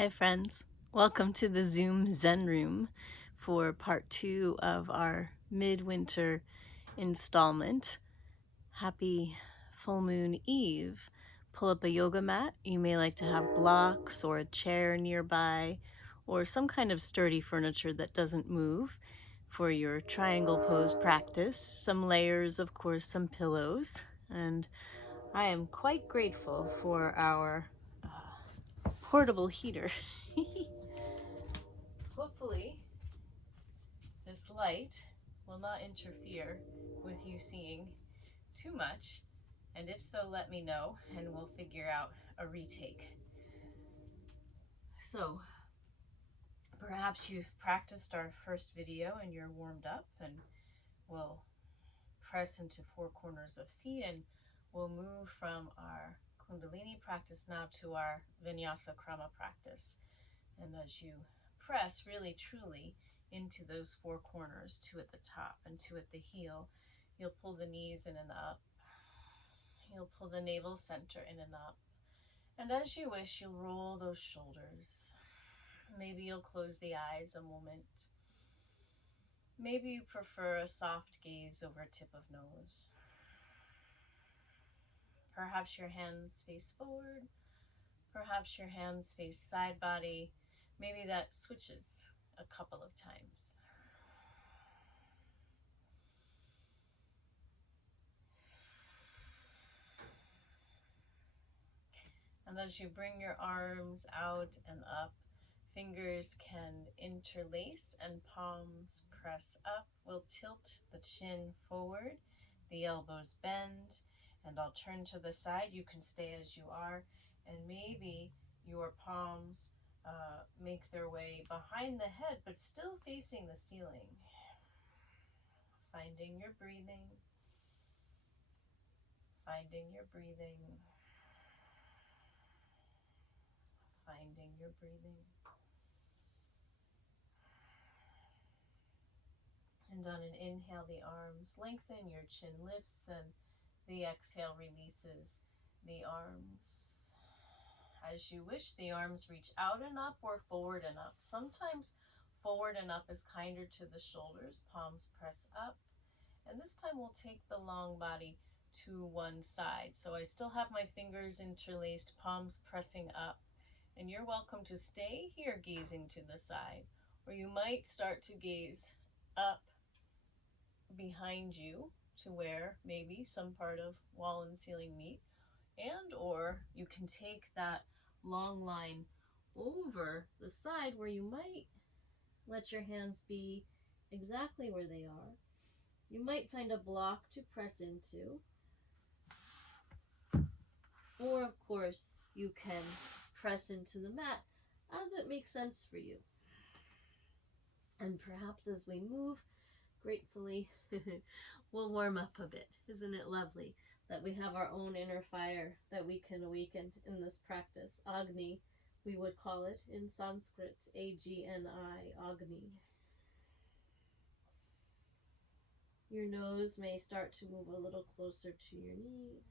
Hi friends, welcome to the Zoom Zen Room for part 2 of our midwinter installment. Happy full moon eve. Pull up a yoga mat. You may like to have blocks or a chair nearby or some kind of sturdy furniture that doesn't move for your triangle pose practice. Some layers, of course, some pillows. And I am quite grateful for our portable heater. Hopefully, this light will not interfere with you seeing too much, and if so, let me know and we'll figure out a retake. So, perhaps you've practiced our first video and you're warmed up, and we'll press into four corners of feet, and we'll move from our Kundalini practice now to our Vinyasa Krama practice. And as you press really truly into those four corners, two at the top and two at the heel, you'll pull the knees in and up. You'll pull the navel center in and up. And as you wish, you'll roll those shoulders. Maybe you'll close the eyes a moment. Maybe you prefer a soft gaze over tip of nose. Perhaps your hands face forward. Perhaps your hands face side body. Maybe that switches a couple of times. And as you bring your arms out and up, fingers can interlace and palms press up. We'll tilt the chin forward, the elbows bend, and I'll turn to the side. You can stay as you are, and maybe your palms make their way behind the head, but still facing the ceiling. Finding your breathing, finding your breathing, finding your breathing. And on an inhale, the arms lengthen, your chin lifts, and the exhale releases the arms. As you wish, the arms reach out and up or forward and up. Sometimes forward and up is kinder to the shoulders. Palms press up. And this time we'll take the long body to one side. So I still have my fingers interlaced, palms pressing up. And you're welcome to stay here gazing to the side, or you might start to gaze up behind you to where maybe some part of wall and ceiling meet, and or you can take that long line over the side where you might let your hands be exactly where they are. You might find a block to press into, or of course you can press into the mat as it makes sense for you. And perhaps as we move, gratefully, we'll warm up a bit. Isn't it lovely that we have our own inner fire that we can awaken in this practice? Agni, we would call it in Sanskrit, Agni, Agni. Your nose may start to move a little closer to your knee.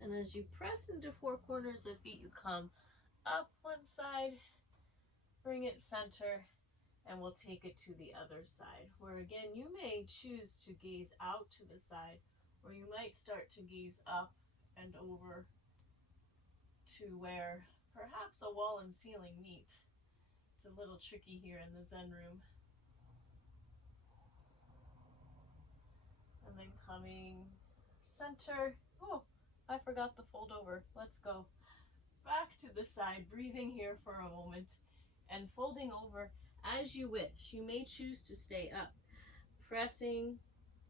And as you press into four corners of feet, you come up one side, bring it center, and we'll take it to the other side, where again you may choose to gaze out to the side, or you might start to gaze up and over to where perhaps a wall and ceiling meet. It's a little tricky here in the Zen room. And then coming center. Oh, I forgot the fold over. Let's go back to the side, breathing here for a moment and folding over as you wish. You may choose to stay up, pressing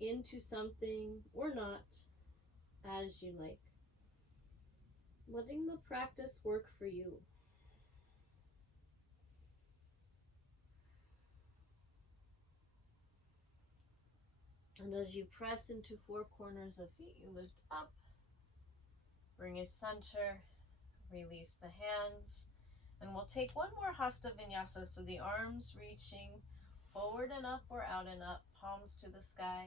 into something or not, as you like. Letting the practice work for you. And as you press into four corners of feet, you lift up, bring it center, release the hands, and we'll take one more Hasta Vinyasa, so the arms reaching forward and up or out and up, palms to the sky.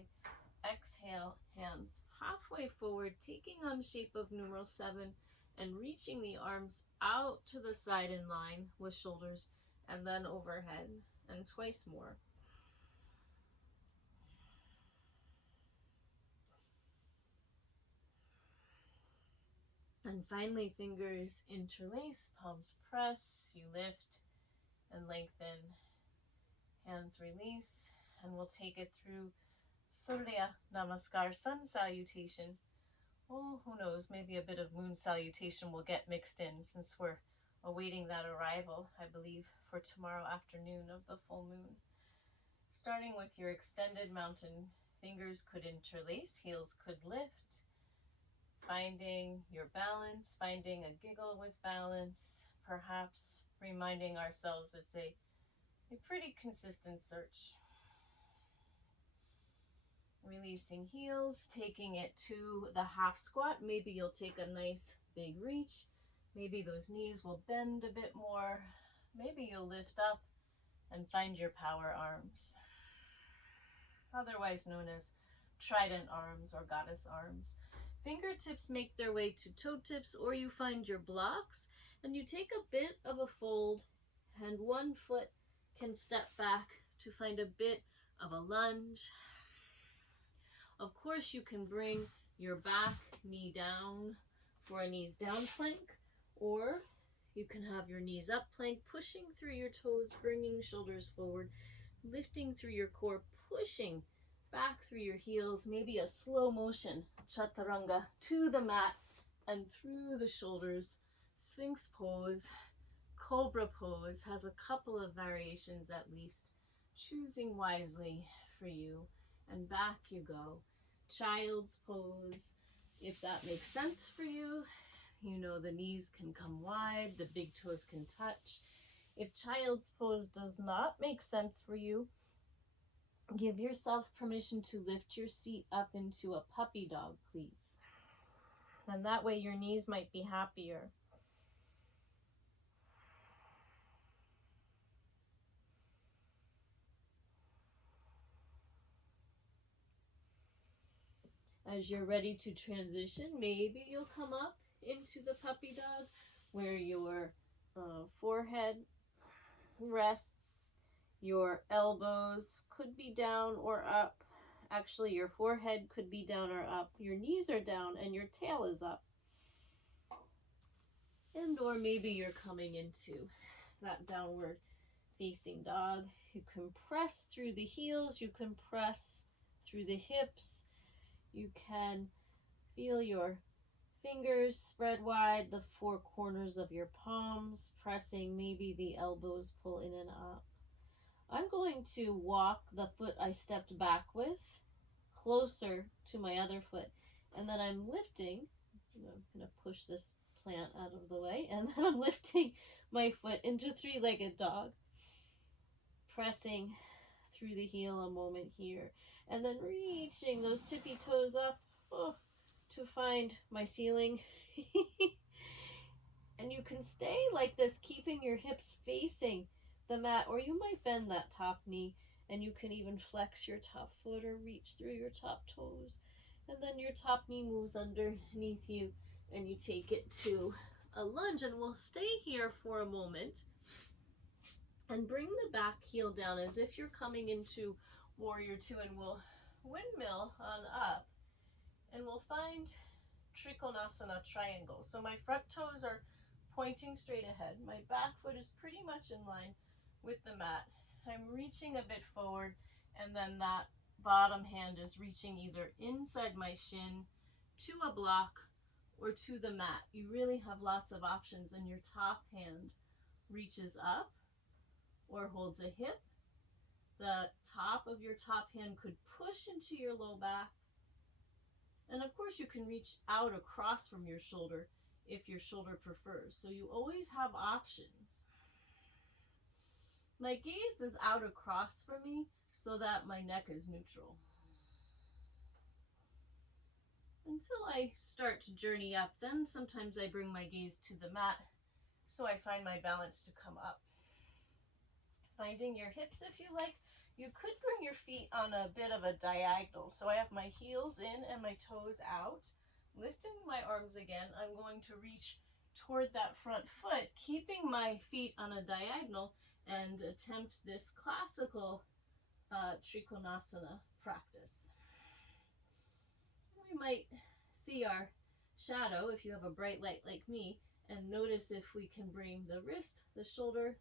exhale, hands halfway forward, taking on shape of numeral 7 and reaching the arms out to the side in line with shoulders and then overhead, and twice more. And finally, fingers interlace, palms press, you lift and lengthen, hands release, and we'll take it through Surya Namaskar, sun salutation. Oh, who knows, maybe a bit of moon salutation will get mixed in since we're awaiting that arrival, I believe, for tomorrow afternoon of the full moon. Starting with your extended mountain, fingers could interlace, heels could lift, finding your balance, finding a giggle with balance, perhaps reminding ourselves it's a pretty consistent search. Releasing heels, taking it to the half squat. Maybe you'll take a nice big reach. Maybe those knees will bend a bit more. Maybe you'll lift up and find your power arms, otherwise known as trident arms or goddess arms. Fingertips make their way to toe tips, or you find your blocks and you take a bit of a fold, and one foot can step back to find a bit of a lunge. Of course, you can bring your back knee down for a knees down plank, or you can have your knees up plank, pushing through your toes, bringing shoulders forward, lifting through your core, pushing back through your heels, maybe a slow motion chaturanga to the mat and through the shoulders. Sphinx pose, cobra pose has a couple of variations at least, choosing wisely for you, and back you go. Child's pose, if that makes sense for you, you know the knees can come wide, the big toes can touch. If child's pose does not make sense for you, give yourself permission to lift your seat up into a puppy dog, please. And that way your knees might be happier. As you're ready to transition, maybe you'll come up into the puppy dog where your forehead rests, your elbows could be down or up. Actually, your forehead could be down or up. Your knees are down and your tail is up. And or maybe you're coming into that downward facing dog. You can press through the heels, you can press through the hips. You can feel your fingers spread wide, the four corners of your palms, pressing, maybe the elbows pull in and up. I'm going to walk the foot I stepped back with closer to my other foot, and then I'm lifting. I'm going to push this plant out of the way, and then I'm lifting my foot into three-legged dog, pressing through the heel a moment here, and then reaching those tippy toes up to find my ceiling. And you can stay like this, keeping your hips facing the mat, or you might bend that top knee, and you can even flex your top foot or reach through your top toes, and then your top knee moves underneath you and you take it to a lunge. And we'll stay here for a moment and bring the back heel down as if you're coming into warrior two, and we'll windmill on up and we'll find Trikonasana triangle. So my front toes are pointing straight ahead. My back foot is pretty much in line with the mat. I'm reaching a bit forward, and then that bottom hand is reaching either inside my shin to a block or to the mat. You really have lots of options, and your top hand reaches up or holds a hip. The top of your top hand could push into your low back. And of course you can reach out across from your shoulder if your shoulder prefers. So you always have options. My gaze is out across from me so that my neck is neutral, until I start to journey up. Then sometimes I bring my gaze to the mat so I find my balance to come up. Finding your hips if you like. You could bring your feet on a bit of a diagonal. So I have my heels in and my toes out. Lifting my arms again, I'm going to reach toward that front foot, keeping my feet on a diagonal, and attempt this classical Trikonasana practice. We might see our shadow if you have a bright light like me, and notice if we can bring the wrist, the shoulder,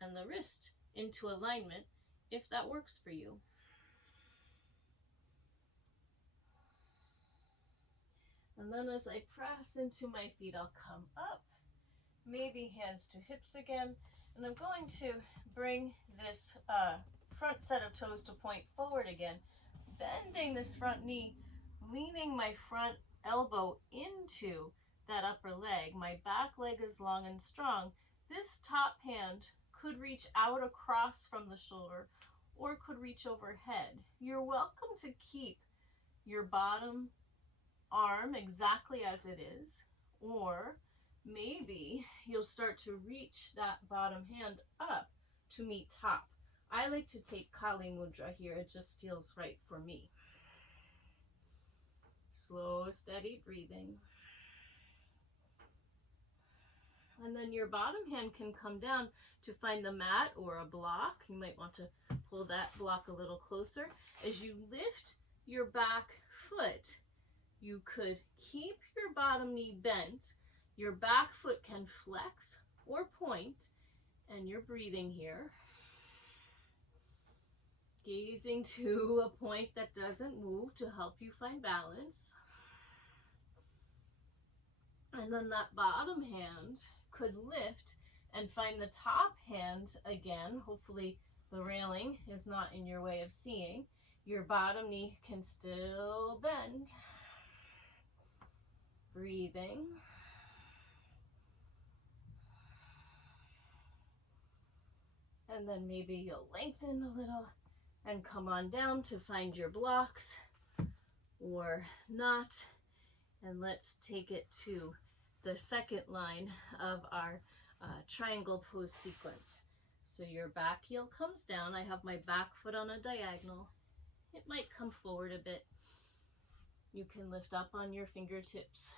and the wrist into alignment, if that works for you. And then as I press into my feet, I'll come up, maybe hands to hips again, and I'm going to bring this front set of toes to point forward again, bending this front knee, leaning my front elbow into that upper leg. My back leg is long and strong. This top hand could reach out across from the shoulder or could reach overhead. You're welcome to keep your bottom arm exactly as it is, or maybe you'll start to reach that bottom hand up to meet top. I like to take Kali Mudra here. It just feels right for me. Slow, steady breathing. And then your bottom hand can come down to find the mat or a block. You might want to pull that block a little closer. As you lift your back foot, you could keep your bottom knee bent. Your back foot can flex or point, and you're breathing here. Gazing to a point that doesn't move to help you find balance. And then that bottom hand could lift and find the top hand again. Hopefully the railing is not in your way of seeing. Your bottom knee can still bend. Breathing. And then maybe you'll lengthen a little and come on down to find your blocks or not. And let's take it to the second line of our triangle pose sequence. So your back heel comes down. I have my back foot on a diagonal. It might come forward a bit. You can lift up on your fingertips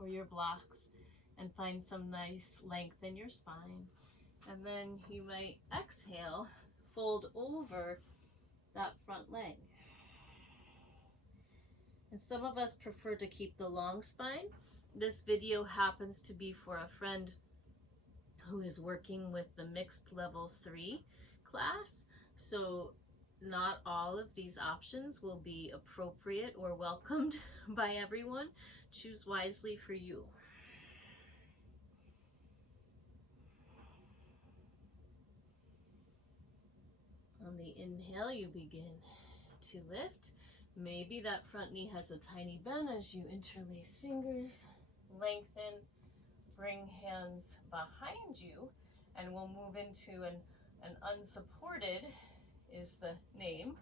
or your blocks and find some nice length in your spine. And then you might exhale, fold over that front leg. And some of us prefer to keep the long spine. This video happens to be for a friend who is working with the mixed level 3 class. So not all of these options will be appropriate or welcomed by everyone. Choose wisely for you. On the inhale, you begin to lift. Maybe that front knee has a tiny bend as you interlace fingers. Lengthen, bring hands behind you, and we'll move into an unsupported, is the name,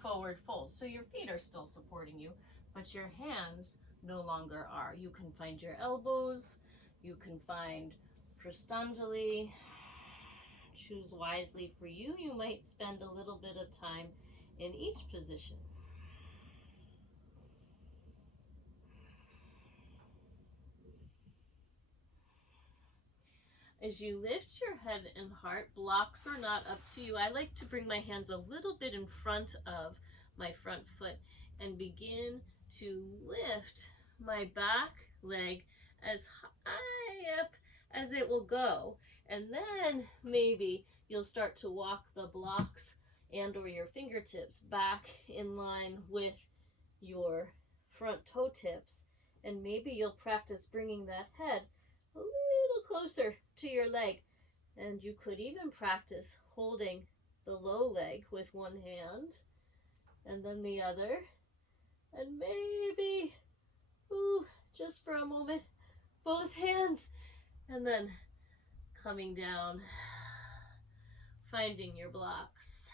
forward fold. So your feet are still supporting you, but your hands no longer are. You can find your elbows, you can find Prastanjali. Choose wisely for you. You might spend a little bit of time in each position. As you lift your head and heart, blocks are not up to you. I like to bring my hands a little bit in front of my front foot and begin to lift my back leg as high up as it will go. And then maybe you'll start to walk the blocks and or your fingertips back in line with your front toe tips. And maybe you'll practice bringing that head a little closer to your leg. And you could even practice holding the low leg with one hand and then the other. And maybe, just for a moment, both hands. And then coming down, finding your blocks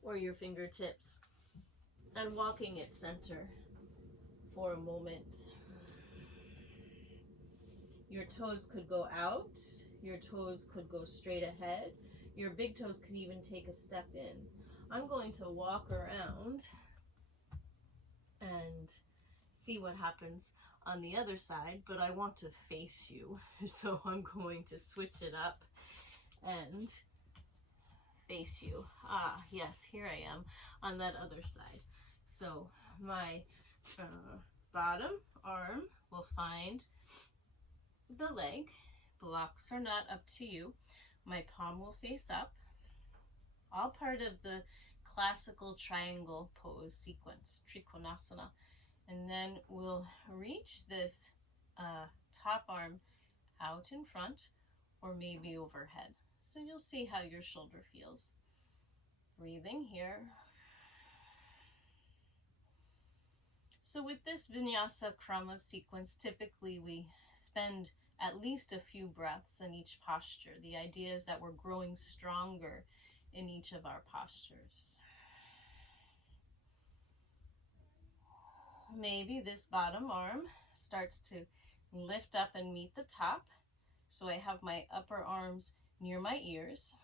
or your fingertips and walking at center for a moment. Your toes could go out, your toes could go straight ahead, your big toes could even take a step in. I'm going to walk around and see what happens on the other side, but I want to face you. So I'm going to switch it up and face you. Ah, yes, here I am on that other side. So my bottom arm will find the leg. Blocks are not up to you. My palm will face up. All part of the classical triangle pose sequence, Trikonasana. And then we'll reach this top arm out in front or maybe overhead. So you'll see how your shoulder feels. Breathing here. So with this Vinyasa Krama sequence, typically we spend at least a few breaths in each posture. The idea is that we're growing stronger in each of our postures. Maybe this bottom arm starts to lift up and meet the top. So I have my upper arms near my ears.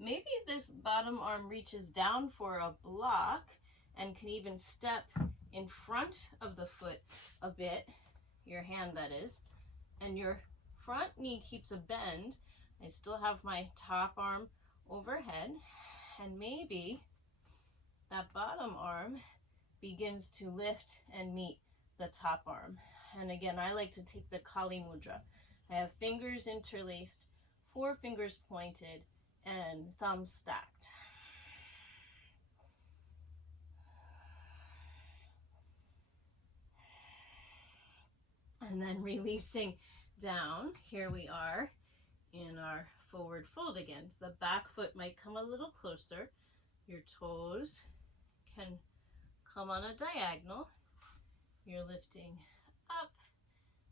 Maybe this bottom arm reaches down for a block and can even step in front of the foot a bit, your hand that is, and your front knee keeps a bend. I still have my top arm overhead, and maybe that bottom arm begins to lift and meet the top arm. And again, I like to take the Kali Mudra. I have fingers interlaced, 4 fingers pointed, and thumbs stacked. And then releasing down, here we are in our forward fold again. So the back foot might come a little closer. Your toes can come on a diagonal. You're lifting up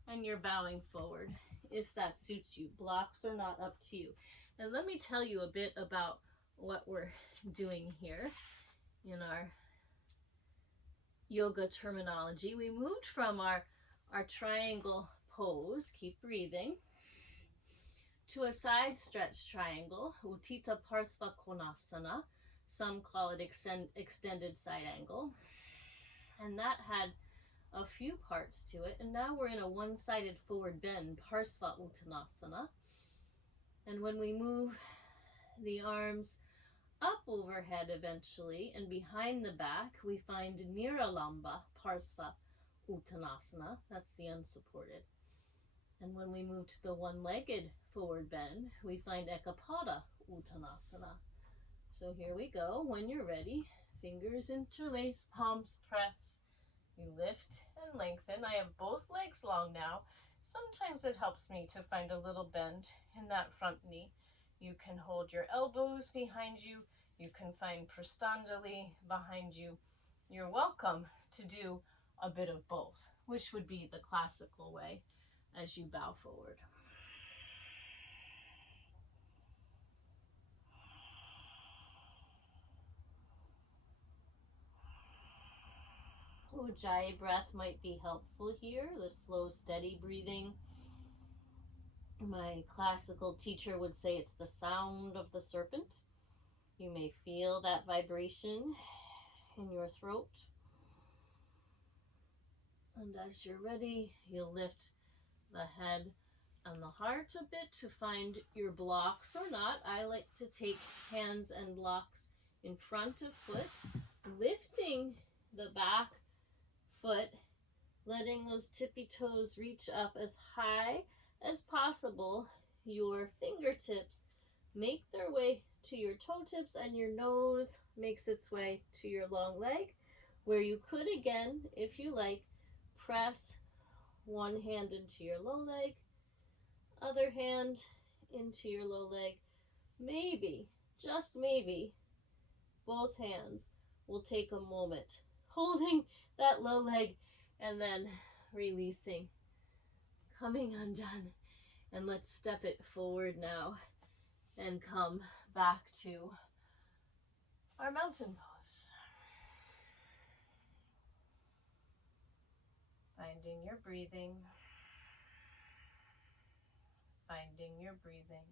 and you're bowing forward if that suits you. Blocks are not up to you. And let me tell you a bit about what we're doing here in our yoga terminology. We moved from our triangle pose, keep breathing, to a side stretch triangle, Uttita Parsva Konasana. Some call it extended side angle. And that had a few parts to it. And now we're in a one-sided forward bend, Parsva Uttanasana. And when we move the arms up overhead eventually and behind the back, we find Niralamba Parsva Uttanasana. That's the unsupported. And when we move to the one-legged forward bend, we find Ekapada Uttanasana. So here we go. When you're ready, fingers interlace, palms press. You lift and lengthen. I have both legs long now. Sometimes it helps me to find a little bend in that front knee. You can hold your elbows behind you. You can find Prastanjali behind you. You're welcome to do a bit of both, which would be the classical way as you bow forward. Ujjayi breath might be helpful here, the slow, steady breathing. My classical teacher would say it's the sound of the serpent. You may feel that vibration in your throat. And as you're ready, you'll lift the head and the heart a bit to find your blocks or not. I like to take hands and blocks in front of foot, lifting the back foot, letting those tippy toes reach up as high as possible. Your fingertips make their way to your toe tips and your nose makes its way to your long leg, where you could again, if you like, press one hand into your low leg, other hand into your low leg. Maybe, just maybe, both hands will take a moment holding that low leg and then releasing, coming undone. And let's step it forward now and come back to our mountain pose. Finding your breathing. Finding your breathing.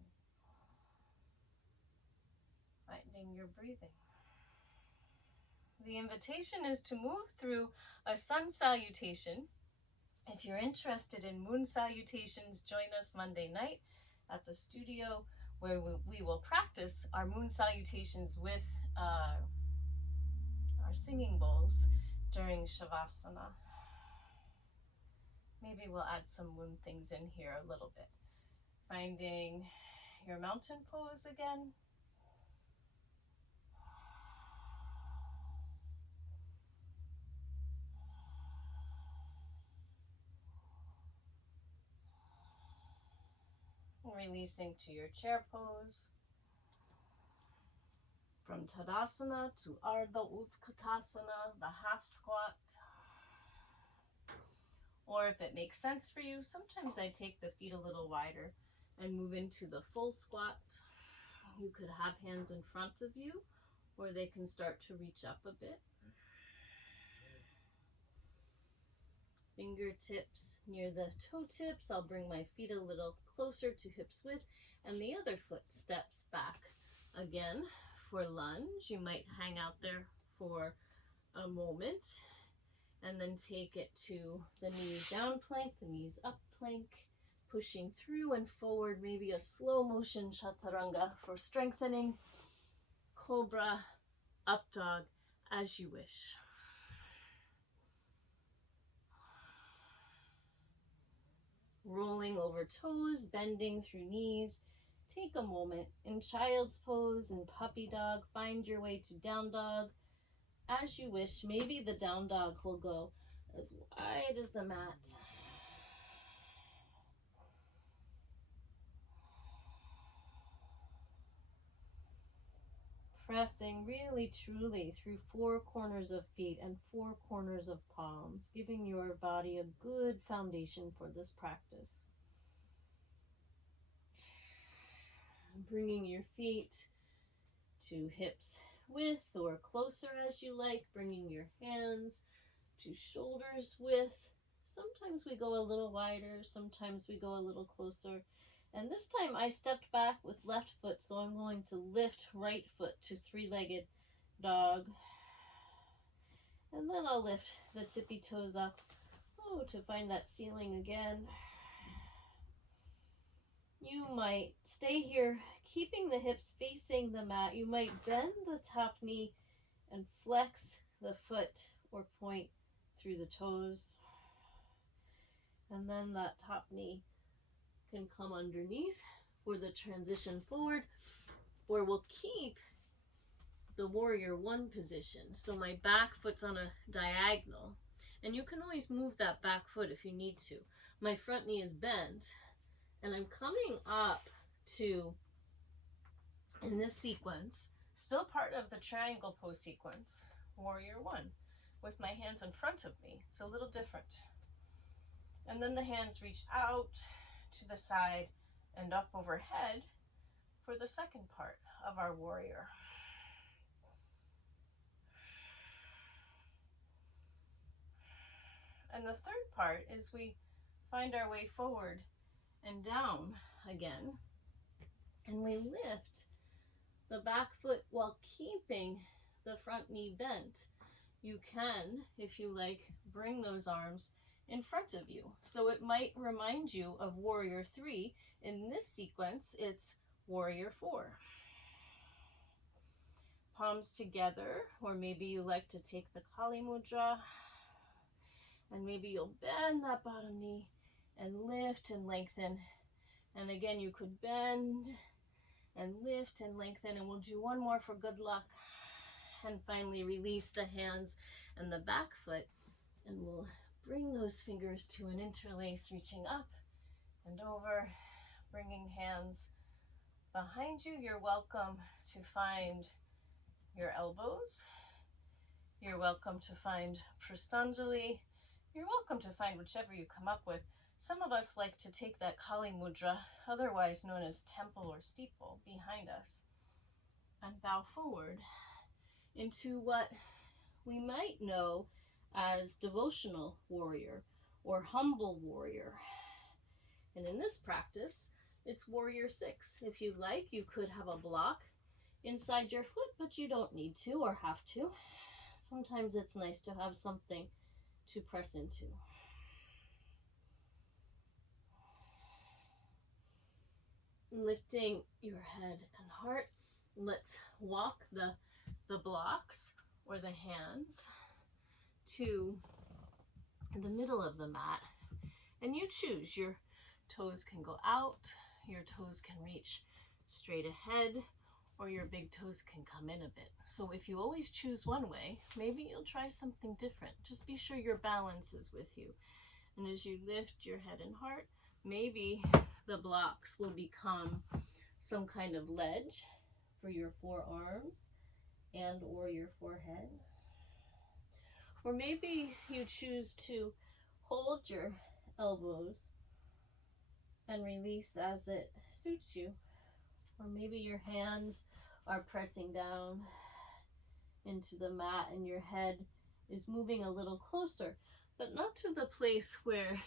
Finding your breathing. The invitation is to move through a sun salutation. If you're interested in moon salutations, join us Monday night at the studio where we will practice our moon salutations with our singing bowls during Shavasana. Maybe we'll add some moon things in here a little bit. Finding your mountain pose again. Releasing to your chair pose. From Tadasana to Ardha Utkatasana, the half squat. Or if it makes sense for you, sometimes I take the feet a little wider and move into the full squat. You could have hands in front of you, or they can start to reach up a bit. Fingertips near the toe tips. I'll bring my feet a little closer to hips width, and the other foot steps back. Again, for lunge, you might hang out there for a moment, and then take it to the knees down plank, the knees up plank, pushing through and forward, maybe a slow motion chaturanga for strengthening. Cobra, up dog, as you wish. Rolling over toes, bending through knees. Take a moment in child's pose and puppy dog. Find your way to down dog as you wish. Maybe the down dog will go as wide as the mat. Pressing really truly through four corners of feet and four corners of palms, giving your body a good foundation for this practice. Bringing your feet to hips width or closer as you like, bringing your hands to shoulders width. Sometimes we go a little wider, sometimes we go a little closer. And this time I stepped back with left foot, so I'm going to lift right foot to three-legged dog. And then I'll lift the tippy toes up, to find that ceiling again. You might stay here, keeping the hips facing the mat. You might bend the top knee and flex the foot or point through the toes. And then that top knee can come underneath for the transition forward, or we'll keep the warrior one position. So my back foot's on a diagonal, and you can always move that back foot if you need to. My front knee is bent, and I'm coming up to, in this sequence, still part of the triangle pose sequence, warrior one, with my hands in front of me. It's a little different. And then the hands reach out to the side and up overhead for the second part of our warrior. And the third part is we find our way forward and down again, and we lift the back foot while keeping the front knee bent. You can, if you like, bring those arms in front of you. So it might remind you of warrior three. In this sequence, it's warrior four. Palms together, or maybe you like to take the Kali Mudra, and maybe you'll bend that bottom knee and lift and lengthen. And again, you could bend and lift and lengthen, and we'll do one more for good luck. And finally release the hands and the back foot, and we'll bring those fingers to an interlace, reaching up and over, bringing hands behind you. You're welcome to find your elbows. You're welcome to find Prastanjali. You're welcome to find whichever you come up with. Some of us like to take that Kali Mudra, otherwise known as temple or steeple, behind us, and bow forward into what we might know as devotional warrior or humble warrior. And in this practice, it's warrior 6. If you'd like, you could have a block inside your foot, but you don't need to or have to. Sometimes it's nice to have something to press into. Lifting your head and heart, let's walk the blocks or the hands to the middle of the mat, and you choose. Your toes can go out, your toes can reach straight ahead, or your big toes can come in a bit. So if you always choose one way, maybe you'll try something different. Just be sure your balance is with you. And as you lift your head and heart, maybe the blocks will become some kind of ledge for your forearms and or your forehead. Or maybe you choose to hold your elbows and release as it suits you. Or maybe your hands are pressing down into the mat and your head is moving a little closer, but not to the place where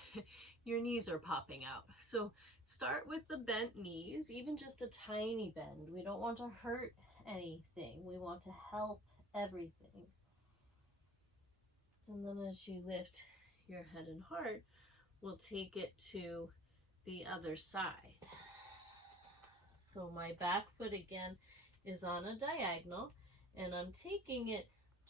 your knees are popping out. So start with the bent knees, even just a tiny bend. We don't want to hurt anything. We want to help everything. And then as you lift your head and heart, we'll take it to the other side. So my back foot again is on a diagonal, and I'm taking it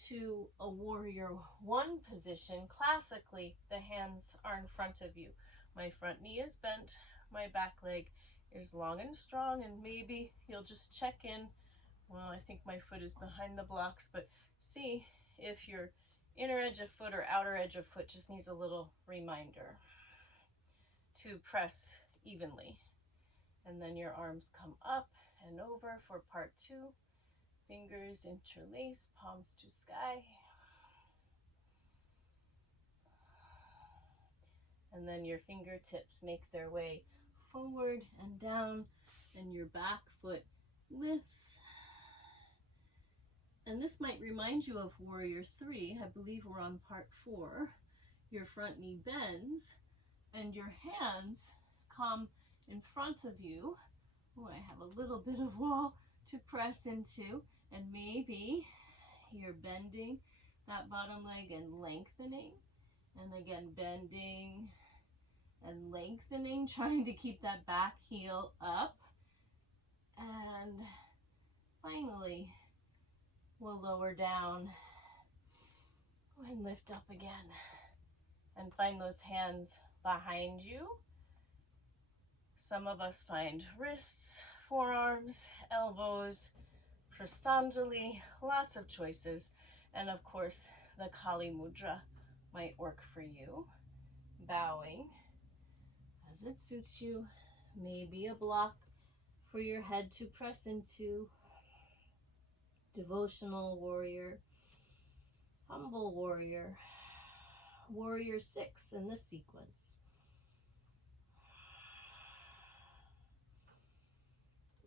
to a warrior 1 position. Classically, the hands are in front of you. My front knee is bent, my back leg is long and strong, and maybe you'll just check in. Well, I think my foot is behind the blocks, but see if your inner edge of foot or outer edge of foot just needs a little reminder to press evenly. And then your arms come up and over for part 2. Fingers interlace, palms to sky. And then your fingertips make their way forward and down, and your back foot lifts. And this might remind you of warrior 3. I believe we're on part 4. Your front knee bends, and your hands come in front of you. Oh, I have a little bit of wall to press into, and maybe you're bending that bottom leg and lengthening, and again bending and lengthening, trying to keep that back heel up. And finally, we'll lower down and lift up again, and find those hands behind you. Some of us find wrists, forearms, elbows, Prastanjali, lots of choices. And of course, the Kali Mudra might work for you. Bowing as it suits you. Maybe a block for your head to press into. Devotional warrior, humble warrior, warrior 6 in this sequence.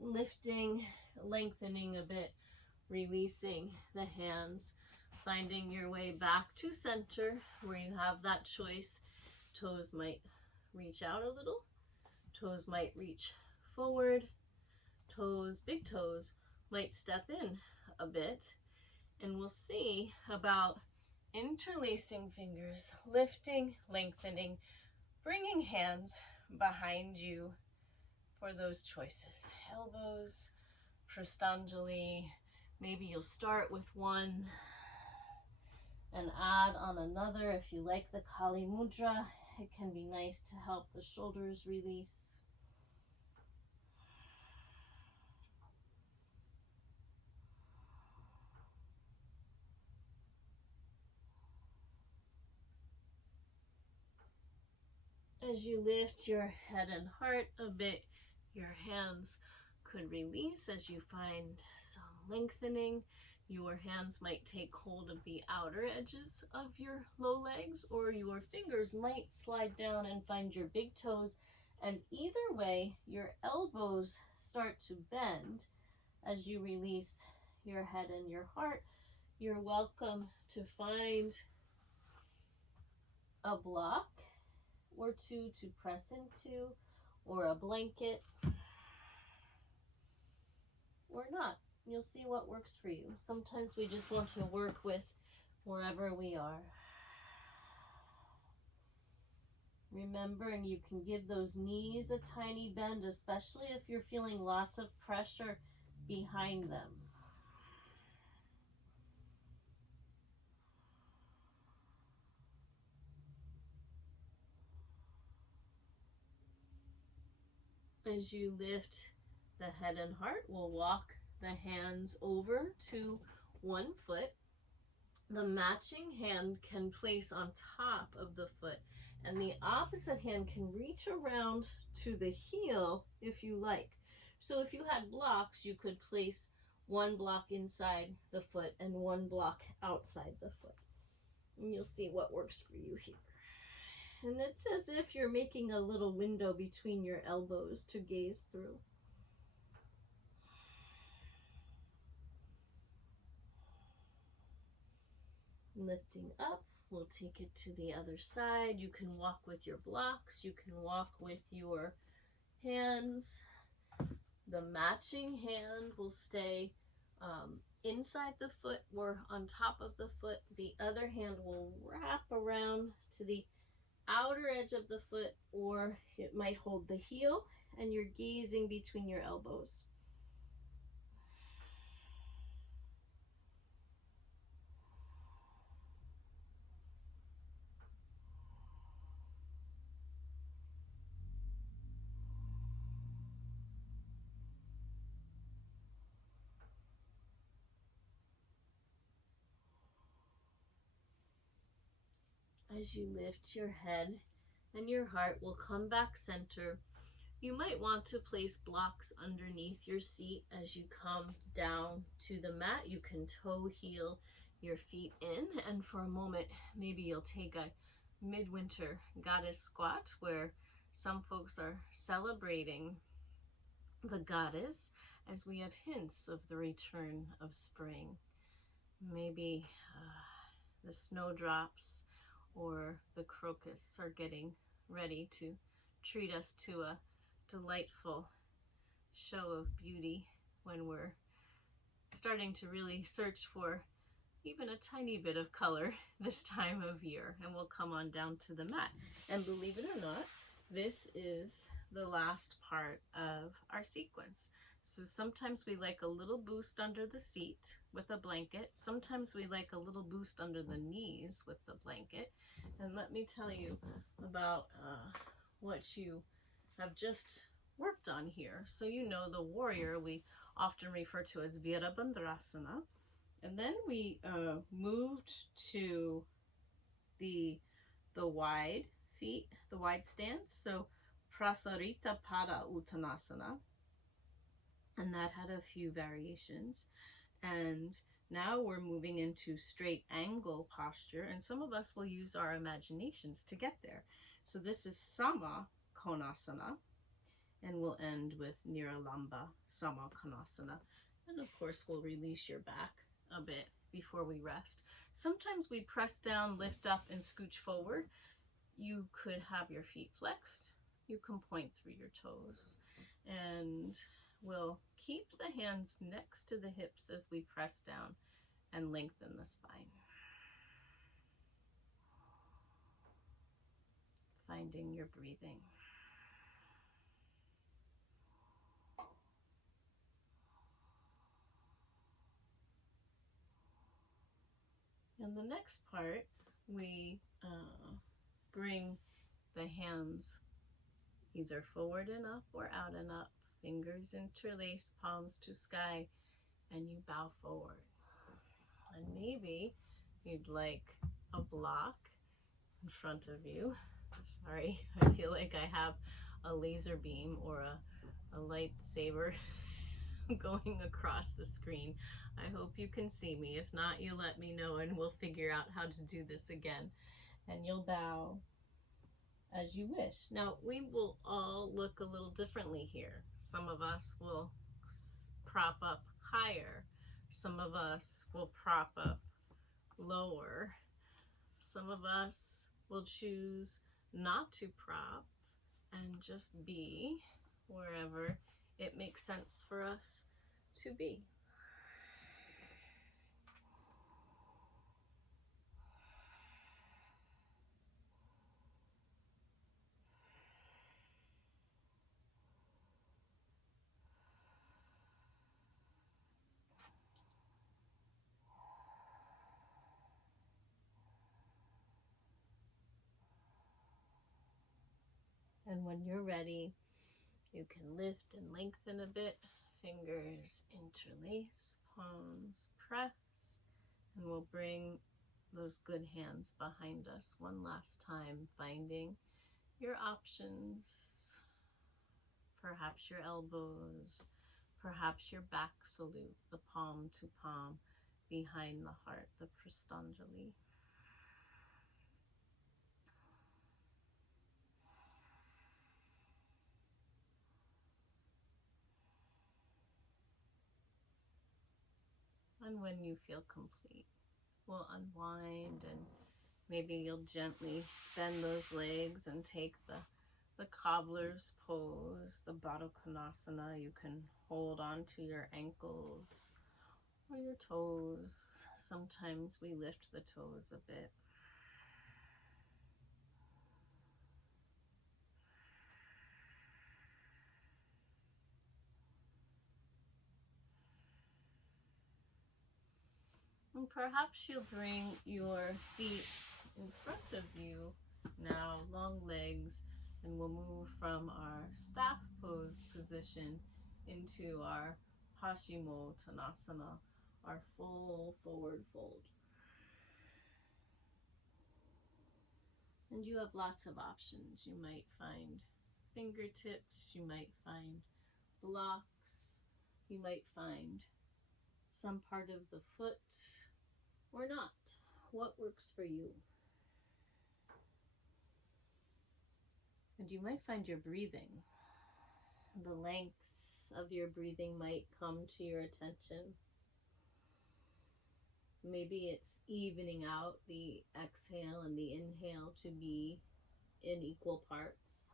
Lifting, lengthening a bit, releasing the hands, finding your way back to center where you have that choice. Toes might reach out a little, toes might reach forward, toes, big toes might step in a bit, and we'll see about interlacing fingers, lifting, lengthening, bringing hands behind you for those choices. Elbows, Prastanjali, maybe you'll start with one and add on another. If you like the Kali Mudra, it can be nice to help the shoulders release. As you lift your head and heart a bit, your hands could release as you find some lengthening. Your hands might take hold of the outer edges of your low legs, or your fingers might slide down and find your big toes. And either way, your elbows start to bend as you release your head and your heart. You're welcome to find a block or 2 to press into, or a blanket or not. You'll see what works for you. Sometimes we just want to work with wherever we are. Remembering you can give those knees a tiny bend, especially if you're feeling lots of pressure behind them. As you lift the head and heart, we'll walk the hands over to one foot. The matching hand can place on top of the foot, and the opposite hand can reach around to the heel if you like. So if you had blocks, you could place one block inside the foot and one block outside the foot. And you'll see what works for you here. And it's as if you're making a little window between your elbows to gaze through. Lifting up, we'll take it to the other side. You can walk with your blocks. You can walk with your hands. The matching hand will stay inside the foot or on top of the foot. The other hand will wrap around to the outer edge of the foot, or it might hold the heel, and you're gazing between your elbows. As you lift your head and your heart will come back center, you might want to place blocks underneath your seat as you come down to the mat. You can toe heel your feet in, and for a moment, maybe you'll take a midwinter goddess squat where some folks are celebrating the goddess as we have hints of the return of spring. Maybe the snowdrops or the crocus are getting ready to treat us to a delightful show of beauty when we're starting to really search for even a tiny bit of color this time of year. And we'll come on down to the mat. And believe it or not, this is the last part of our sequence. So sometimes we like a little boost under the seat with a blanket. Sometimes we like a little boost under the knees with the blanket. And let me tell you about what you have just worked on here. So you know the warrior we often refer to as Virabhadrasana. And then we moved to the wide feet, the wide stance. So Prasarita Pada Uttanasana. And that had a few variations. And now we're moving into straight angle posture. And some of us will use our imaginations to get there. So this is Sama Konasana. And we'll end with Niralamba Sama Konasana. And of course, we'll release your back a bit before we rest. Sometimes we press down, lift up, and scooch forward. You could have your feet flexed. You can point through your toes. And we'll keep the hands next to the hips as we press down and lengthen the spine. Finding your breathing. And the next part, we bring the hands either forward and up or out and up. Fingers interlace, palms to sky, and you bow forward. And maybe you'd like a block in front of you. Sorry, I feel like I have a laser beam or a lightsaber going across the screen. I hope you can see me. If not, you let me know and we'll figure out how to do this again. And you'll bow as you wish. Now, we will all look a little differently here. Some of us will prop up higher. Some of us will prop up lower. Some of us will choose not to prop and just be wherever it makes sense for us to be. And when you're ready, you can lift and lengthen a bit. Fingers interlace, palms press, and we'll bring those good hands behind us one last time, finding your options. Perhaps your elbows, perhaps your back salute, the palm to palm behind the heart, the Prastanjali. And when you feel complete, we'll unwind, and maybe you'll gently bend those legs and take the cobbler's pose, the Baddha Konasana. You can hold on to your ankles or your toes. Sometimes we lift the toes a bit. And perhaps you'll bring your feet in front of you now, long legs, and we'll move from our staff pose position into our Paschimottanasana, our full forward fold. And you have lots of options. You might find fingertips, you might find blocks, you might find some part of the foot or not. What works for you? And you might find your breathing. The length of your breathing might come to your attention. Maybe it's evening out the exhale and the inhale to be in equal parts.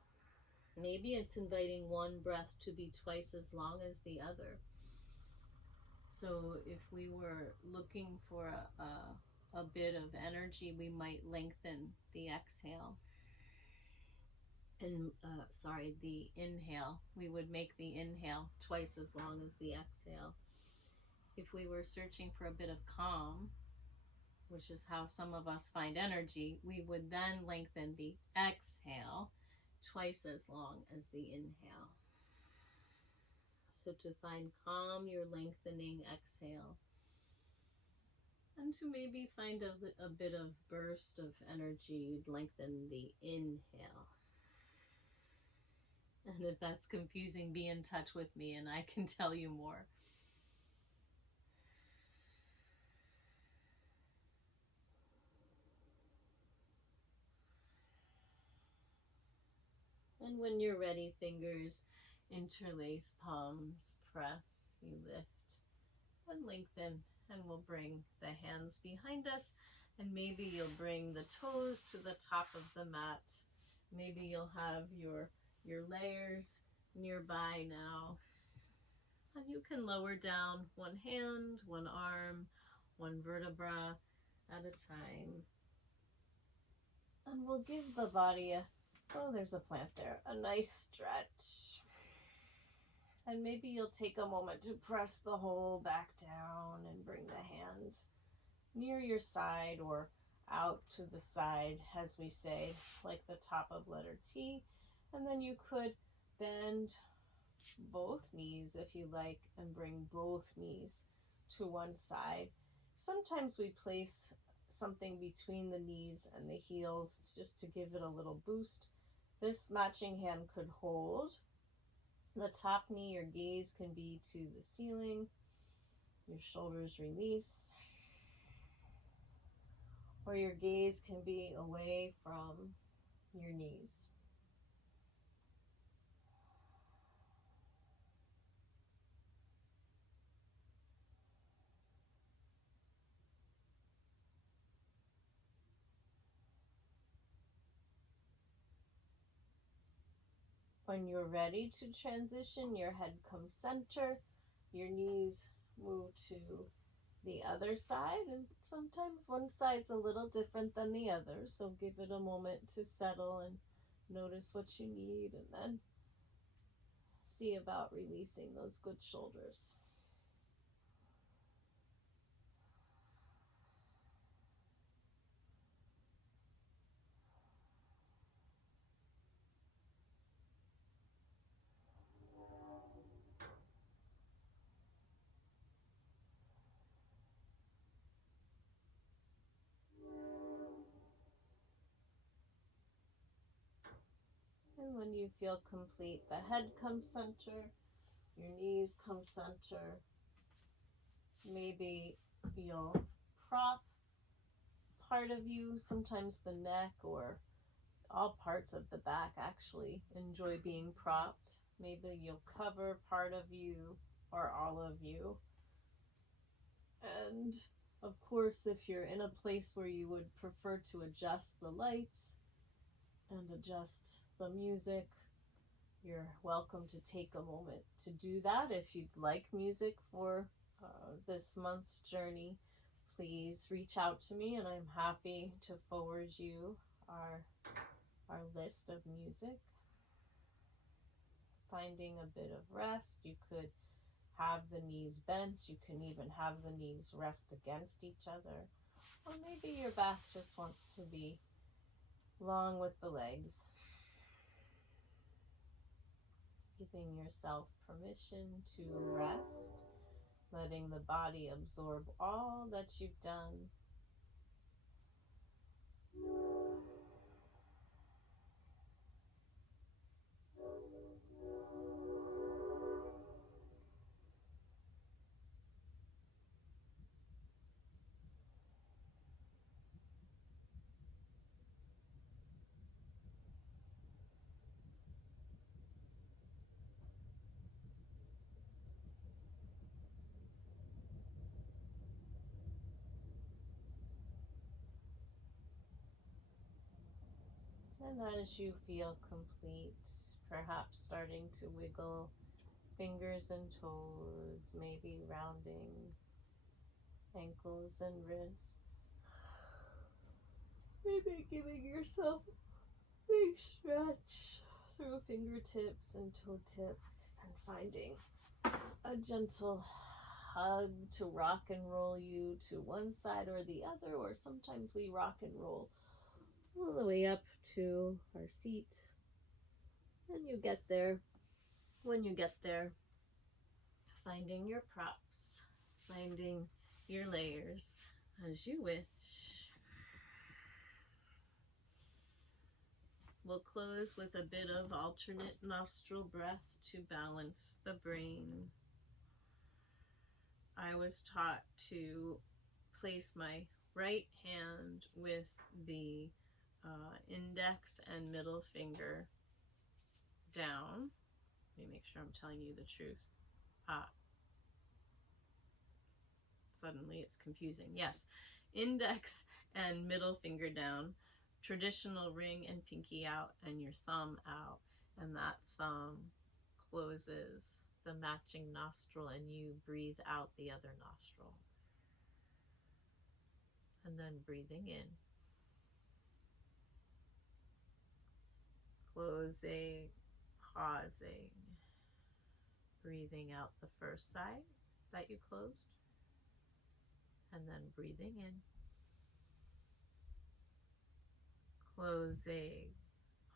Maybe it's inviting one breath to be twice as long as the other. So if we were looking for a bit of energy, we might lengthen the exhale. And the inhale. We would make the inhale twice as long as the exhale. If we were searching for a bit of calm, which is how some of us find energy, we would then lengthen the exhale twice as long as the inhale. So to find calm, you're lengthening exhale. And to maybe find a bit of burst of energy, you'd lengthen the inhale. And if that's confusing, be in touch with me and I can tell you more. And when you're ready, fingers interlace, palms press, you lift and lengthen, and we'll bring the hands behind us, and maybe you'll bring the toes to the top of the mat. Maybe you'll have your layers nearby now. And you can lower down one hand, one arm, one vertebra at a time. And we'll give the body oh, there's a plant there, a nice stretch. And maybe you'll take a moment to press the whole back down and bring the hands near your side or out to the side, as we say, like the top of letter T. And then you could bend both knees if you like and bring both knees to one side. Sometimes we place something between the knees and the heels just to give it a little boost. This matching hand could hold the top knee. Your gaze can be to the ceiling. Your shoulders release. Or your gaze can be away from your knees. When you're ready to transition, your head comes center, your knees move to the other side, and sometimes one side's a little different than the other, so give it a moment to settle and notice what you need, and then see about releasing those good shoulders. And when you feel complete, the head comes center, your knees come center. Maybe you'll prop part of you, sometimes the neck or all parts of the back actually enjoy being propped. Maybe you'll cover part of you or all of you. And of course, if you're in a place where you would prefer to adjust the lights and adjust the music, you're welcome to take a moment to do that. If you'd like music for this month's journey, please reach out to me and I'm happy to forward you our list of music. Finding a bit of rest, you could have the knees bent, you can even have the knees rest against each other, or maybe your back just wants to be long with the legs. Giving yourself permission to rest, letting the body absorb all that you've done. And as you feel complete, perhaps starting to wiggle fingers and toes, maybe rounding ankles and wrists. Maybe giving yourself a big stretch through fingertips and toe tips and finding a gentle hug to rock and roll you to one side or the other, or sometimes we rock and roll all the way up to our seat. And you get there. When you get there, finding your props, finding your layers as you wish. We'll close with a bit of alternate nostril breath to balance the brain. I was taught to place my right hand with the index and middle finger down. Let me make sure I'm telling you the truth. Suddenly it's confusing. Yes, index and middle finger down, traditional ring and pinky out, and your thumb out. And that thumb closes the matching nostril and you breathe out the other nostril. And then breathing in. Closing, pausing, breathing out the first side that you closed, and then breathing in. Closing,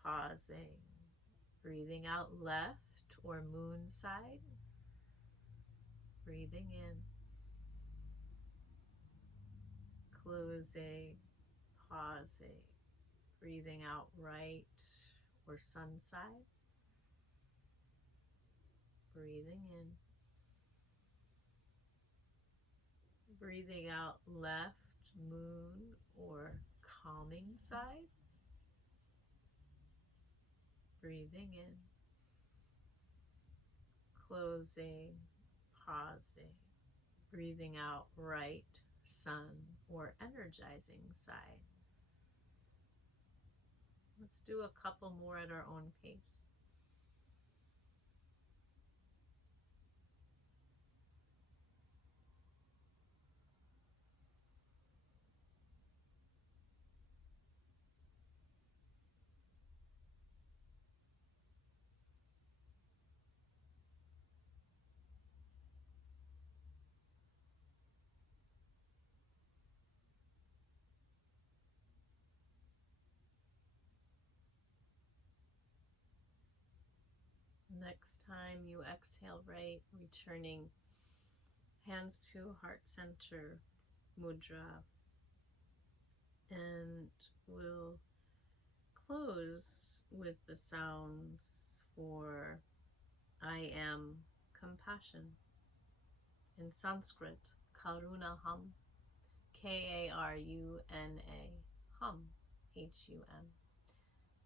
pausing, breathing out left or moon side, breathing in. Closing, pausing, breathing out right or sun side, breathing in. Breathing out left, moon or calming side, breathing in. Closing, pausing, breathing out right, sun or energizing side. Let's do a couple more at our own pace. Next time you exhale right, returning hands to heart center mudra, and we'll close with the sounds for I am compassion. In Sanskrit, Karunaham, Karuna, Hum, Hun.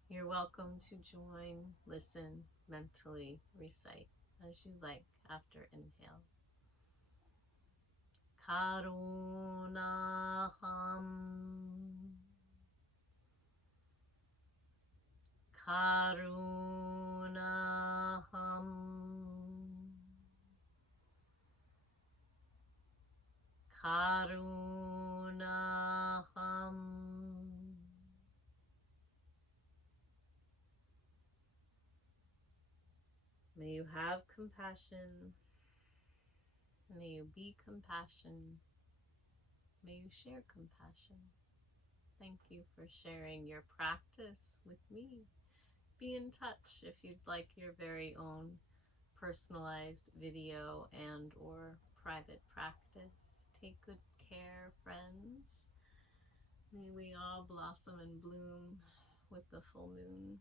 You're welcome to join, listen, mentally recite as you like after inhale. Karunaham, Karunaham, Karunaham. May you have compassion. May you be compassion. May you share compassion. Thank you for sharing your practice with me. Be in touch if you'd like your very own personalized video and or private practice. Take good care, friends. May we all blossom and bloom with the full moon.